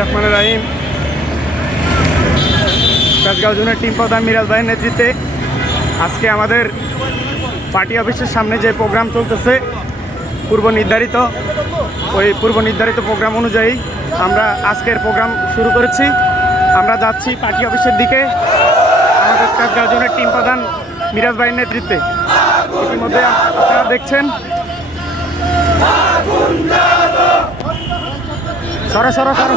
রহমান রাহিম কাজগাঁও জোনের টিম প্রধান মিরাজ ভাইয়ের নেতৃত্বে আজকে আমাদের পার্টি অফিসের সামনে যে প্রোগ্রাম চলতেছে, পূর্ব নির্ধারিত, ওই পূর্ব নির্ধারিত প্রোগ্রাম অনুযায়ী আমরা আজকের প্রোগ্রাম শুরু করেছি। আমরা যাচ্ছি পার্টি অফিসের দিকে, আমাদের কাজগাঁও জোনের টিম প্রধান মিরাজ ভাইয়ের নেতৃত্বে। ইতিমধ্যে আপনারা দেখছেন। সরো সরো সরো।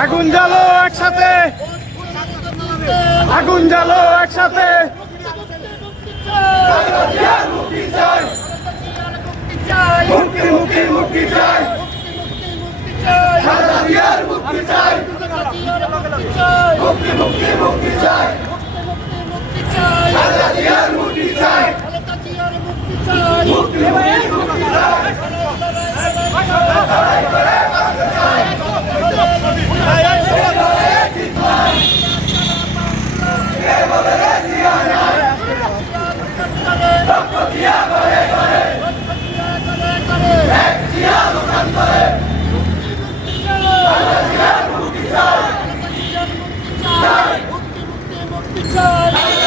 আগুন জ্বালো একসাথে। আগুন জ্বালো একসাথে। মুক্তি চাই। সারা দিয়ার মুক্তি চাই। মুক্তি মুক্তি মুক্তি চাই। সারা দিয়ার মুক্তি চাই মুক্তি মুক্তি মুক্তি চাই মুক্তি মুক্তি মুক্তি চাই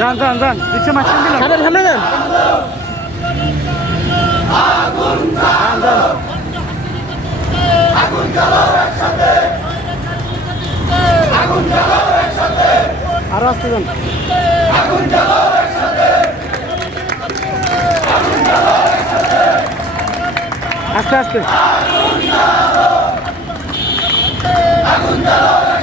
যান যান যান রিক্সা মাঝখান দিলাম সামনে সামনে যান? আরও আসতে যান আগুন জ্বালো একসাথে আস্তে আস্তে। আগুন জ্বালো